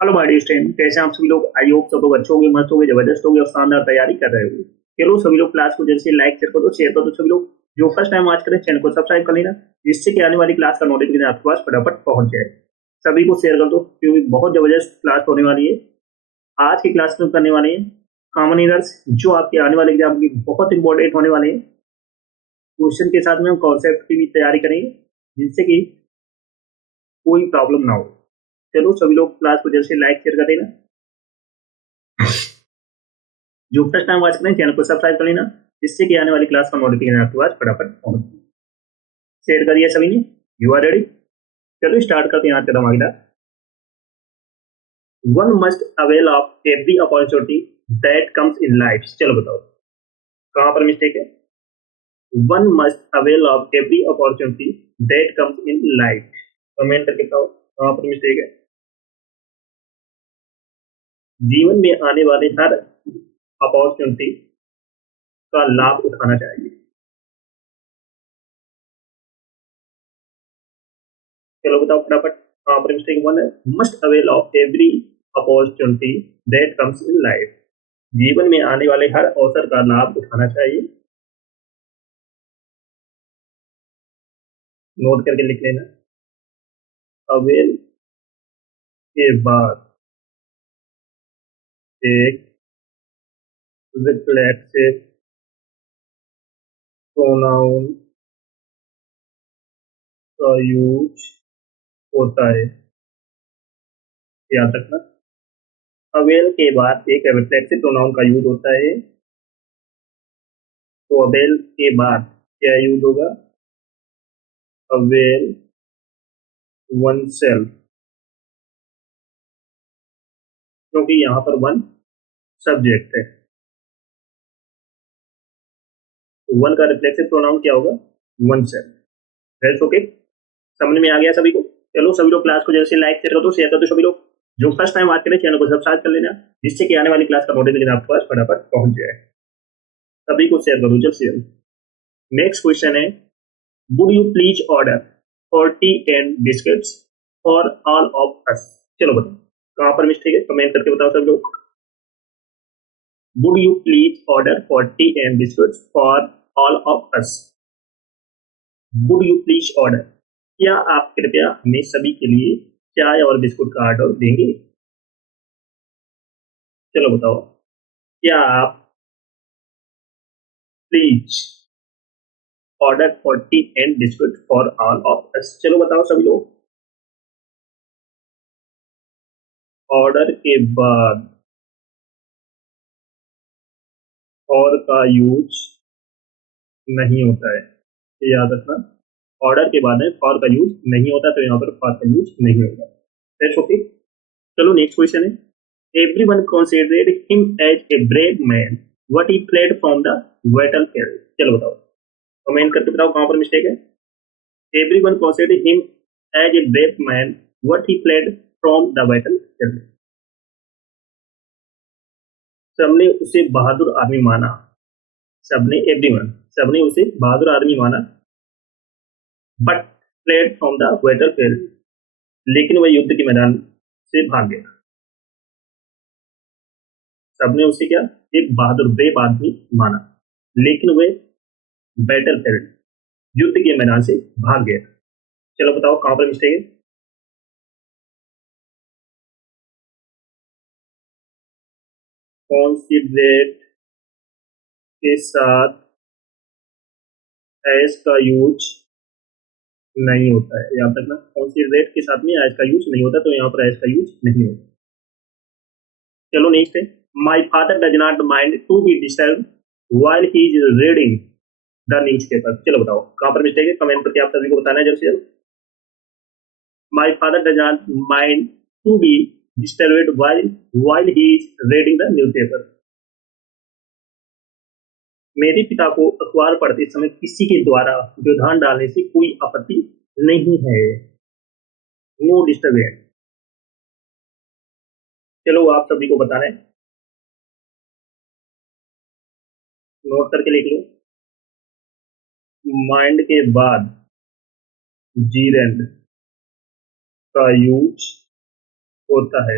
Hello my dear student, कैसे हैं आप सभी लोग। आई होप सब लोग अच्छे होंगे, मस्त होंगे, जबरदस्त होंगे और शानदार तैयारी कर रहे होंगे। चलो सभी लोग क्लास को जल्दी से लाइक शेयर कर दो सभी लोग। जो फर्स्ट टाइम आज करें चैनल को सब्सक्राइब कर लेना, जिससे कि आने वाली क्लास का नोटिफिकेशन आपके पास फटाफट पहुंच जाए। सभी को शेयर कर दो क्योंकि बहुत जबरदस्त क्लास होने वाली है। आज की क्लास में करने वाले हैं कॉमन एरर्स, जो आपके आने वाले एग्जाम की बहुत इंपॉर्टेंट होने वाले हैं। क्वेश्चन के साथ में हम कॉन्सेप्ट की भी तैयारी करेंगे, जिससे कि कोई प्रॉब्लम ना हो। चलो सभी लोग क्लास को जल्दी से लाइक शेयर कर देना। जो फर्स्ट टाइम वॉच करें चैनल को सब्सक्राइब कर लेना, जिससे कि आने वाली क्लास का नोटिफिकेशन आपके पास फटाफट पहुंच। शेयर करिए सभी ने। You are ready? चलो स्टार्ट करते हैं आज का धमाकेदार। One must avail of every opportunity that comes in life. चलो बताओ कहां पर मिस्टेक है। One must avail of every opportunity that comes in life. Comment करके बताओ कहां पर मिस्टेक है। जीवन में आने वाले हर अपॉर्चुनिटी का लाभ उठाना चाहिए। चलो बताओ फटाफट कहां पर मिस्टेक। वन है must avail of every opportunity that comes in life. जीवन में आने वाले हर अवसर का लाभ उठाना चाहिए। नोट करके लिख लेना। अवेल के बाद एक रिफ्लेक्सिव प्रोनाउन का यूज होता है, याद रखना। अवेल के बाद एक रिफ्लेक्सिव प्रोनाउन का यूज होता है, तो अवेल के बाद क्या यूज होगा। अवेल वन सेल्फ, क्योंकि यहाँ पर वन सब्जेक्ट है। वन का रिफ्लेक्सिव प्रोनाउन क्या होगा, वन सेल्फ। दैट्स ओके, समझ में आ गया सभी को। चलो सभी लोग क्लास को जैसे लाइक शेयर कर दो, शेयर कर दो सभी लोग। जो फर्स्ट टाइम आज करें चैनल को सब्सक्राइब कर लेना, जिससे कि आने वाली क्लास का नोटिफिकेशन आपके पास फटाफट पहुंच जाए। सभी को शेयर करो जल्द से जल्द। नेक्स्ट क्वेश्चन है, would you please order 40 and biscuits for all of us. चलो बताओ कहां पर मिस्टेक है, कमेंट करके बताओ सब लोग। Would you please order 40 and biscuits for all of us. Would you please order, क्या आप कृपया हमें सभी के लिए चाय और बिस्कुट का ऑर्डर देंगे। चलो बताओ, क्या आप please order 40 and biscuit for all of us. चलो बताओ सभी लोग। ऑर्डर के बाद और का यूज नहीं होता है, ये याद रखना। ऑर्डर के बाद में फॉर का यूज नहीं होता, तो यहाँ पर फॉर का यूज नहीं होगा। That's okay. चलो नेक्स्ट क्वेश्चन है, everyone considered him as a brave man what he fled from the battlefield. चलो बताओ, कमेंट करके बताओ कहां पर मिस्टेक है। Everyone considered him as a brave man what he fled from the battlefield. सबने उसे बहादुर आदमी माना। सबने, एवरीवन, सबने उसे बहादुर आदमी माना, but fled from the battlefield, लेकिन वह युद्ध के मैदान से भाग गया। सबने उसे क्या, एक बहादुर ब्रेव आदमी माना, लेकिन वह बैटलफील्ड, युद्ध के मैदान से भाग गया। चलो बताओ कहां पर मिस्टेक है। कॉन्सिडरेट के साथ एस का यूज नहीं होता है, याद रखना। कॉन्सिडरेट के साथ में एस का यूज नहीं होता, तो यहाँ पर एस का यूज नहीं होता। चलो नेक्स्ट है, my father does not mind to be disturb while he is reading the newspaper। चलो बताओ कहां पर मिस्टेक है, कमेंट करके आप सभी को बताना है जल्द से जल्द। My father does not mind to be disturbed while he is reading the newspaper। मेरे पिता को अखबार पढ़ते समय किसी के द्वारा व्यवधान डालने से कोई आपत्ति नहीं है। No disturbance. चलो आप सभी को बताना है, नोट करके लिख लो। माइंड के बाद जीरेंड का यूज होता है,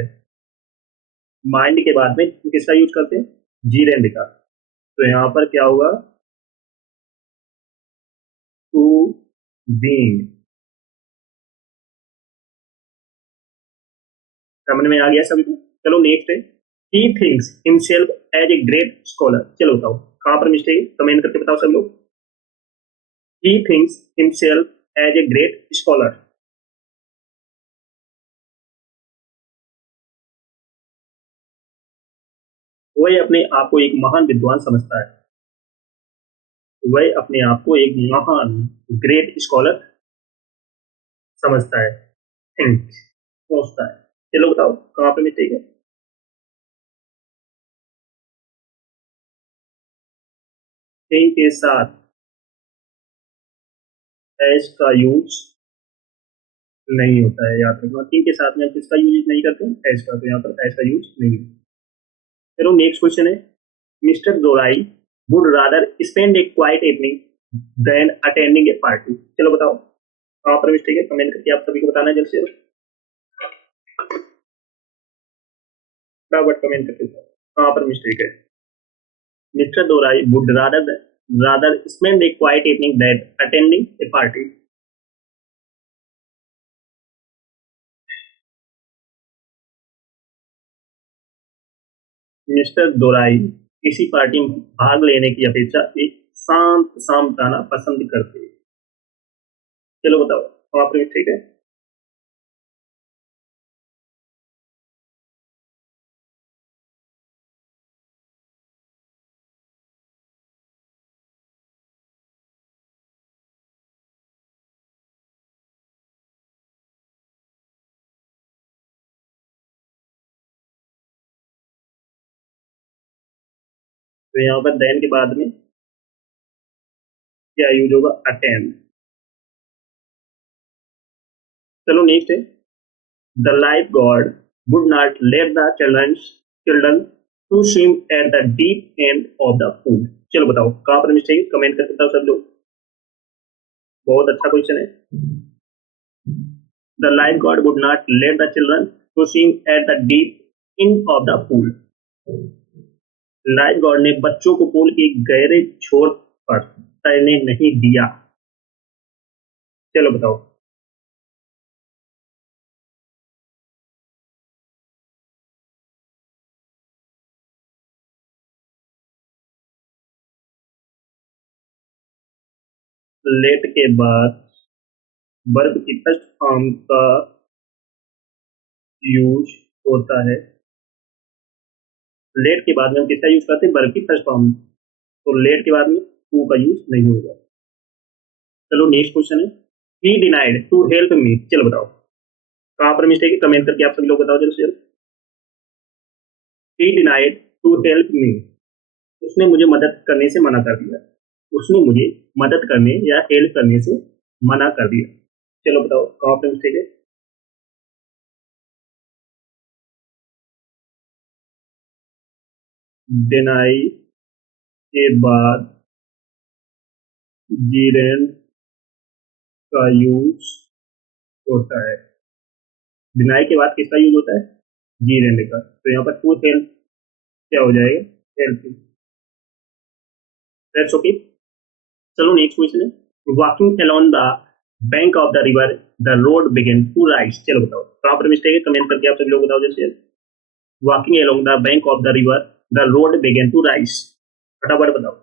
माइंड के बाद में किसका यूज करते हैं, जीरेंद्र का। तो यहाँ पर क्या होगा, टू बीइंग। समझ में आ गया सभी को। चलो नेक्स्ट है, he thinks himself as a great scholar. चलो बताओ कहां पर मिस्टेक है, कमेंट करके बताओ सब लोग। He thinks himself as a great scholar. वह अपने आप को एक महान विद्वान समझता है। वह अपने आप को एक महान ग्रेट स्कॉलर समझता है। थिंक सोचता है। चलो बताओ कहां पे मिस्टेक है। थिंक के साथ एज का यूज नहीं होता है, याद रखना। थिंक के साथ में हम किसका यूज नहीं करते हैं, एज का। तो यहाँ पर एज का यूज नहीं है। चलो नेक्स्ट क्वेश्चन है, mister Dorai would rather spend a quite evening than attending a party. चलो बताओ कहां पर मिस्टेक है, कमेंट करके आप सभी को बताना है जल्द से जल्द। फटाफट कमेंट करके बताओ कहां पर मिस्टेक है। Mister Dorai would rather spend a quite evening than attending a party. Mister Dorai किसी पार्टी में भाग लेने की अपेक्षा एक शांत शाम बिताना पसंद करते हैं। चलो बताओ वहां पर ठीक है। तो यहाँ पर देन के बाद में क्या यूज होगा, अटेंड। चलो नेक्स्ट है, the lifeguard would not let the children to swim at the deep end of the pool. चलो बताओ कहां पर मिस्टेक है, कमेंट करके बताओ सब लोग। बहुत अच्छा क्वेश्चन है। The lifeguard would not let the children to swim at the deep end of the pool. Lifeguard ने बच्चों को पूल के गहरे छोर पर तैरने नहीं दिया। चलो बताओ। लेट के बाद वर्ब की फर्स्ट फॉर्म का यूज होता है। लेट के बाद में हम किसका यूज करते हैं, वर्ब की फर्स्ट फॉर्म। तो लेट के बाद में टू का यूज नहीं होगा। चलो नेक्स्ट क्वेश्चन है, he denied to help me. चलो बताओ कहां पर मिस्टेक है, कमेंट करके आप सभी लोग बताओ जल्द से जल्द। He denied to help me. उसने मुझे मदद करने से मना कर दिया। उसने मुझे मदद करने या हेल्प करने से मना कर दिया। चलो बताओ कहां पर मिस्टेक है। डिनाई के बाद जीरेंड का यूज होता है। डिनाई के बाद किसका यूज होता है, जीरेंड का। तो यहाँ पर टू हेल्प क्या हो जाएगा, हेल्प। That's okay. चलो नेक्स्ट क्वेश्चन है, walking along the bank of the river the road began to rise. चलो बताओ कहां पर मिस्टेक है, कमेंट करके आप सभी लोग बताओ जैसे। Walking along the bank of the river the road began to rise. फटाफट बताओ।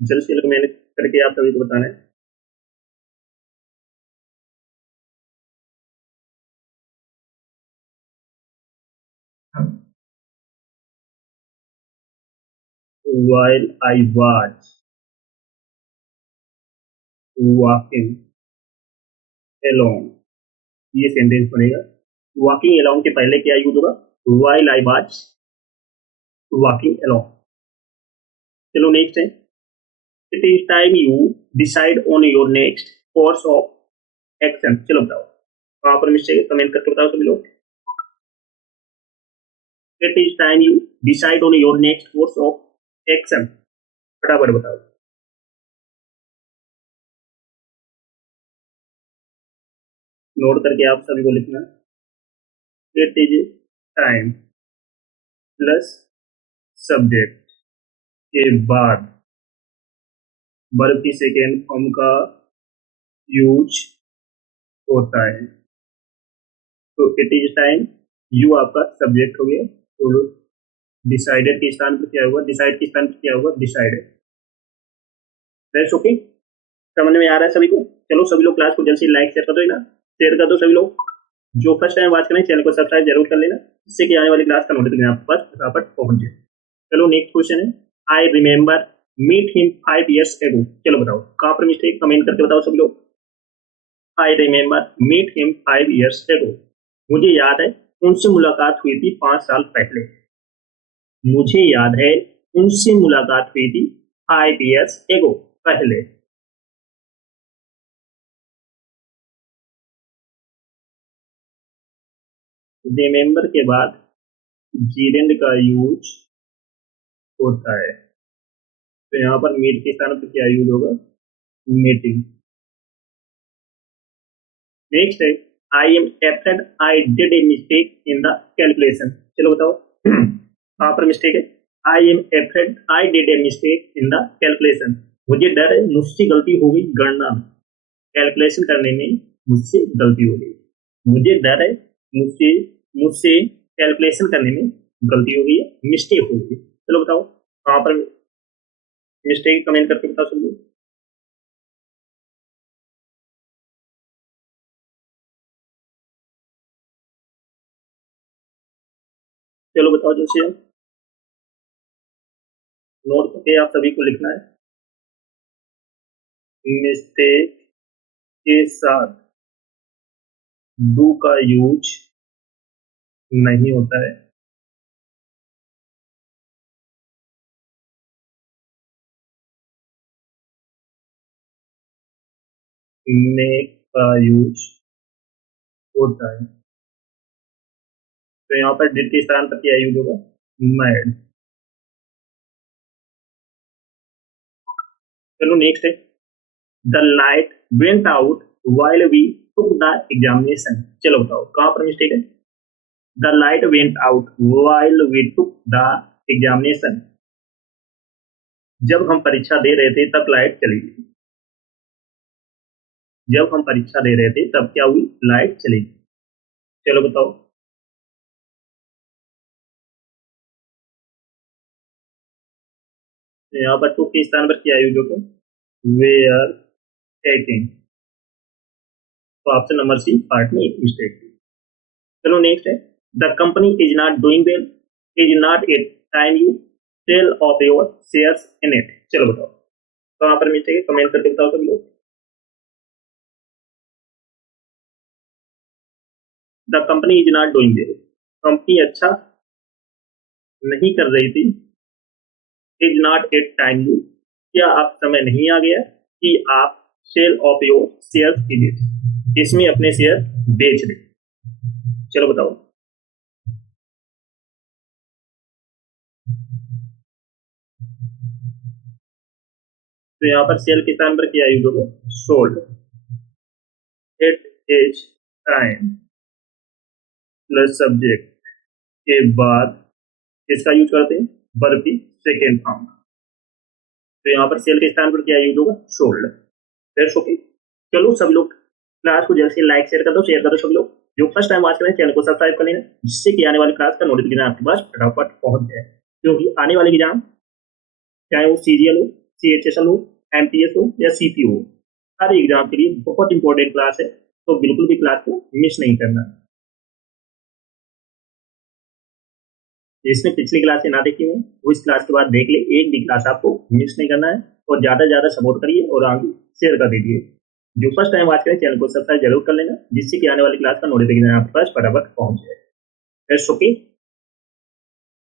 जल्द से जल्द कमेंट करके आप सभी को बताना है। While I was walking along, ये सेंटेंस बनेगा। वॉकिंग अलोंग के पहले क्या यूज होगा, while I was walking along। चलो नेक्स्ट है, it is time you decide on your next course of action. चलो बताओ कहां पर मिस्टेक है, कमेंट करके बताओ सभी लोग। It is time you decide on your next course of action. फटाफट बताओ। नोट करके आप सभी को लिखना। It is time plus subject के बाद वर्ब की सेकेंड फॉर्म का यूज होता है। तो इट इज टाइम, यू आपका सब्जेक्ट हो गया, तो डिसाइडेड के स्थान पर क्या हुआ, डिसाइड के स्थान पर क्या हुआ, डिसाइडेड। That's okay. समझ में आ रहा है सभी को? चलो सभी लोग क्लास को जल्द से लाइक शेयर कर दो ना, शेयर कर दो सभी लोग। जो फर्स्ट टाइम वॉच करें चैनल को सब्सक्राइब जरूर कर लेना, जिससे कि आने वाली क्लास का नोटिफिकेशन आपके पास फटाफट पहुंच जाए। चलो नेक्स्ट क्वेश्चन है, I remember meet him 5 years ago। चलो बताओ कहाँ पर मिस्टेक, कमेंट करके बताओ सभी लोग। I remember meet him 5 years ago। मुझे याद है उनसे मुलाकात हुई थी 5 साल पहले। मुझे याद है उनसे मुलाकात हुई थी 5 years ago, पहले। रिमेम्बर के बाद जीरेंड का यूज होता है, तो यहाँ पर मीट के स्थान पर क्या यूज होगा, मीटिंग। नेक्स्ट है, I am afraid I did a mistake in the calculation. चलो बताओ कहाँ पर मिस्टेक है। I am afraid I did a mistake in the calculation. मुझे डर है मुझसे गलती हो गई गणना में, कैलकुलेशन करने में मुझसे गलती हो गई। मुझे डर है मुझसे मुझसे कैलकुलेशन करने में गलती हो गई है, मिस्टेक हो गई। चलो बताओ कहाँ पर मिस्टेक, कमेंट करके बताओ सब लोग। चलो बताओ जैसे नोट करके आप सभी को लिखना है। मिस्टेक के साथ डू का यूज नहीं होता है। मेक का यूज होता है। तो यहाँ पर डिड के स्थान पर क्या यूज होगा, मैड। चलो नेक्स्ट है, the light went out while we took the examination. चलो बताओ कहाँ पर मिस्टेक है। The light went out while we took the examination. जब हम परीक्षा दे रहे थे तब लाइट चली गई। जब हम परीक्षा दे रहे थे तब क्या हुई, लाइट चली गई। चलो बताओ। यहाँ पर टुक के स्थान पर क्या यूज होगा, वेयर टेकिंग। तो ऑप्शन नंबर सी पार्ट में एक मिस्टेक थी। चलो नेक्स्ट है, the company is not doing well, is not it time you sell off your shares in it. चलो बताओ कहाँ पर मिस्टेक है, कमेंट करके बताओ सब लोग। The company is not doing well, company अच्छा नहीं कर रही थी। Is not it time you, क्या आप समय नहीं आ गया कि आप सेल ऑफ योर शेयर कीजिए, इसमें अपने शेयर बेच दें। चलो बताओ। तो यहाँ पर सेल के स्थान पर क्या यूज होगा, sold. It is time plus subject के बाद इसका यूज करते हैं वर्ब की सेकेंड फॉर्म। तो यहाँ पर सेल के स्थान पर क्या यूज होगा, सोल्ड। That's okay. चलो सभी लोग क्लास को जल्द से लाइक शेयर कर दो सभी लोग। जो फर्स्ट टाइम वॉच करें चैनल को सब्सक्राइब कर लेना, जिससे कि आने वाली क्लास का नोटिफिकेशन आपके पास फटाफट पहुंच जाए। क्योंकि आने वाले एग्जाम चाहे वो सीजीएल हो, सीएचएसएल हो, एमटीएस हो या सीपी हो, हर एग्जाम के लिए बहुत इंपॉर्टेंट क्लास है। तो बिल्कुल भी क्लास को मिस नहीं करना। जिसने पिछली क्लास ना देखी हो वो इस क्लास के बाद देख ले, एक भी क्लास आपको मिस नहीं करना है। और ज्यादा से ज्यादा सपोर्ट करिए और आगे शेयर कर दीजिए। जो फर्स्ट टाइम वॉच करें चैनल को सब्सक्राइब जरूर कर लेना, जिससे कि आने वाली क्लास का नोटिफिकेशन आपके पास फटाफट पहुंच जाए। It's okay.